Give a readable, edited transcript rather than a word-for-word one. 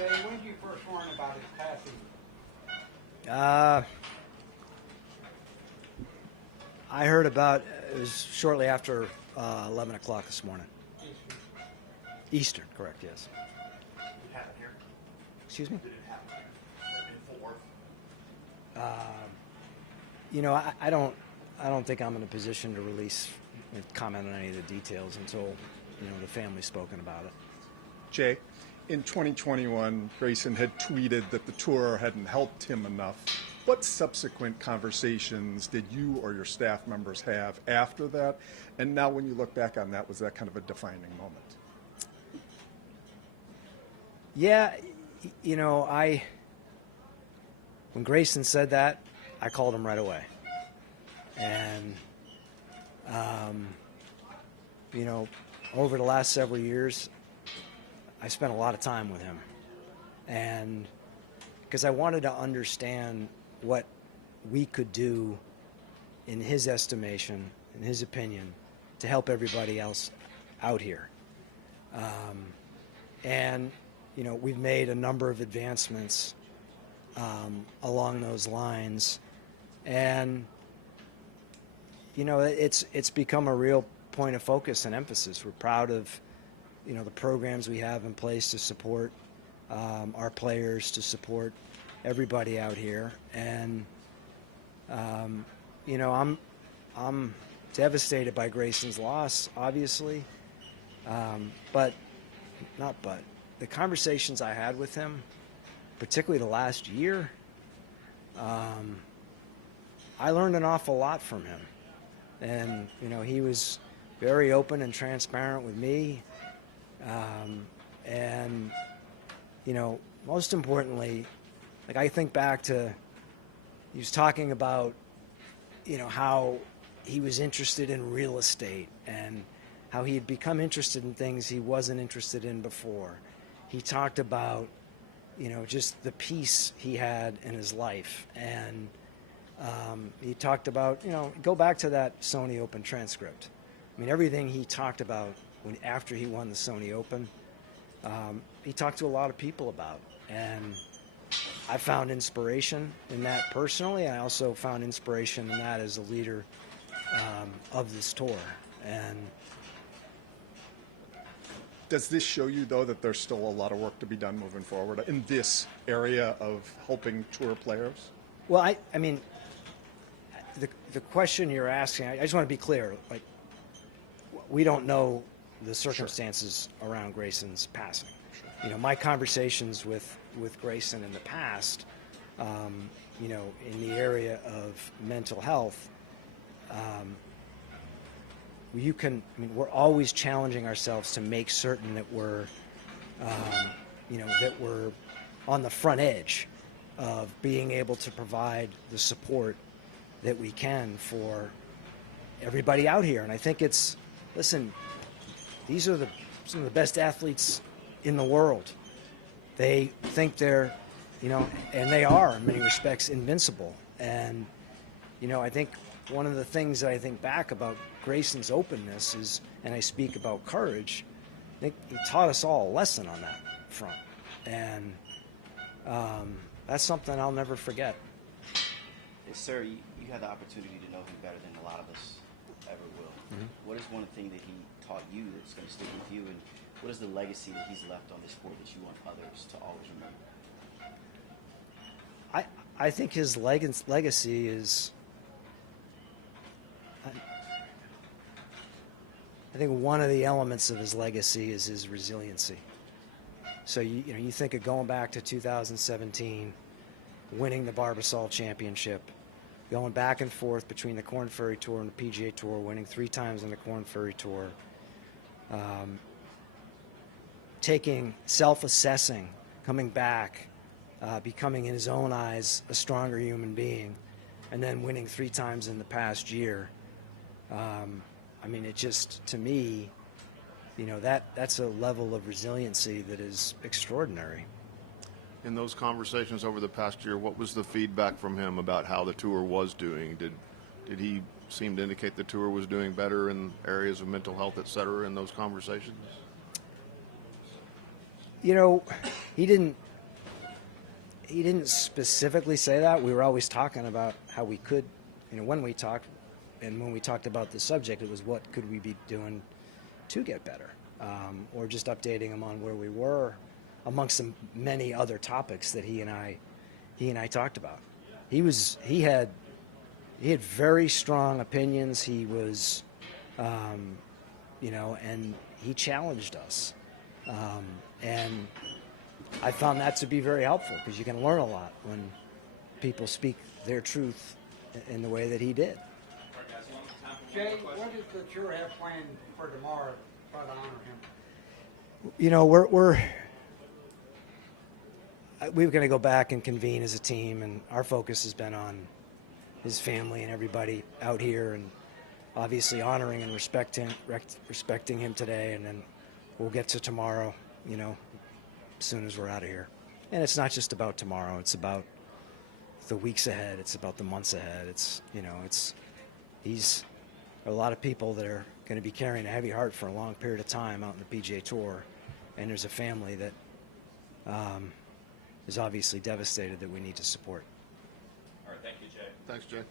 Jay, when did you first learn about his passing? I heard about it was shortly after 11 o'clock this morning. Eastern, correct? Yes. Did it happen here? Excuse me. Did it happen here in Fort Worth? You know, I don't think I'm in a position to release and comment on any of the details until the family's spoken about it. Jay, in 2021, Grayson had tweeted that the tour hadn't helped him enough. What subsequent conversations did you or your staff members have after that? And now when you look back on that, was that kind of a defining moment? Yeah, when Grayson said that, I called him right away. And, over the last several years, I spent a lot of time with him. And because I wanted to understand what we could do, in his estimation, in his opinion, to help everybody else out here. We've made a number of advancements along those lines. And, it's become a real point of focus and emphasis. We're proud of, the programs we have in place to support our players, to support everybody out here. And, I'm devastated by Grayson's loss, obviously. But the conversations I had with him, particularly the last year, I learned an awful lot from him. And, he was very open and transparent with me. Most importantly, I think back to, he was talking about, how he was interested in real estate and how he had become interested in things he wasn't interested in before. He talked about, just the peace he had in his life. And he talked about, go back to that Sony Open transcript. I mean, everything he talked about after he won the Sony Open, he talked to a lot of people about. And I found inspiration in that personally. I also found inspiration in that as a leader of this tour. And does this show you, though, that there's still a lot of work to be done moving forward in this area of helping tour players? Well, I mean, the question you're asking, I just want to be clear. We don't know the circumstances around Grayson's passing. Sure. My conversations with Grayson in the past, in the area of mental health, we're always challenging ourselves to make certain that we're on the front edge of being able to provide the support that we can for everybody out here. And I think listen, these are some of the best athletes in the world. They think they're, and they are in many respects invincible. And, I think one of the things that I think back about Grayson's openness is, and I speak about courage, I think he taught us all a lesson on that front. And that's something I'll never forget. Yes, sir, you had the opportunity to know him better than a lot of us ever will. Mm-hmm. What is one thing that he taught you that's going to stick with you, and what is the legacy that he's left on this sport that you want others to always remember? I think his legacy is, I think one of the elements of his legacy is his resiliency. So you think of going back to 2017, winning the Barbasol Championship, going back and forth between the Korn Ferry Tour and the PGA Tour, winning 3 times on the Korn Ferry Tour, self-assessing, coming back, becoming in his own eyes a stronger human being, and then winning 3 times in the past year. I mean, it just, to me, that's a level of resiliency that is extraordinary. In those conversations over the past year, what was the feedback from him about how the tour was doing? Did he seem to indicate the tour was doing better in areas of mental health, et cetera, in those conversations? He didn't he didn't specifically say that. We were always talking about how we could, when we talked, and when we talked about the subject, it was what could we be doing to get better, or just updating him on where we were, amongst the many other topics that he and I talked about. He had very strong opinions. He was, and he challenged us, and I found that to be very helpful, because you can learn a lot when people speak their truth in the way that he did. Jay, what does the tour have planned for tomorrow to try to honor him? We're going to go back and convene as a team, and our focus has been on his family and everybody out here, and obviously honoring and respecting him today, and then we'll get to tomorrow, as soon as we're out of here. And it's not just about tomorrow; it's about the weeks ahead. It's about the months ahead. He's a lot of people that are going to be carrying a heavy heart for a long period of time out in the PGA Tour, and there's a family that is obviously devastated that we need to support. All right, thank you, Jay. Thanks, Jay.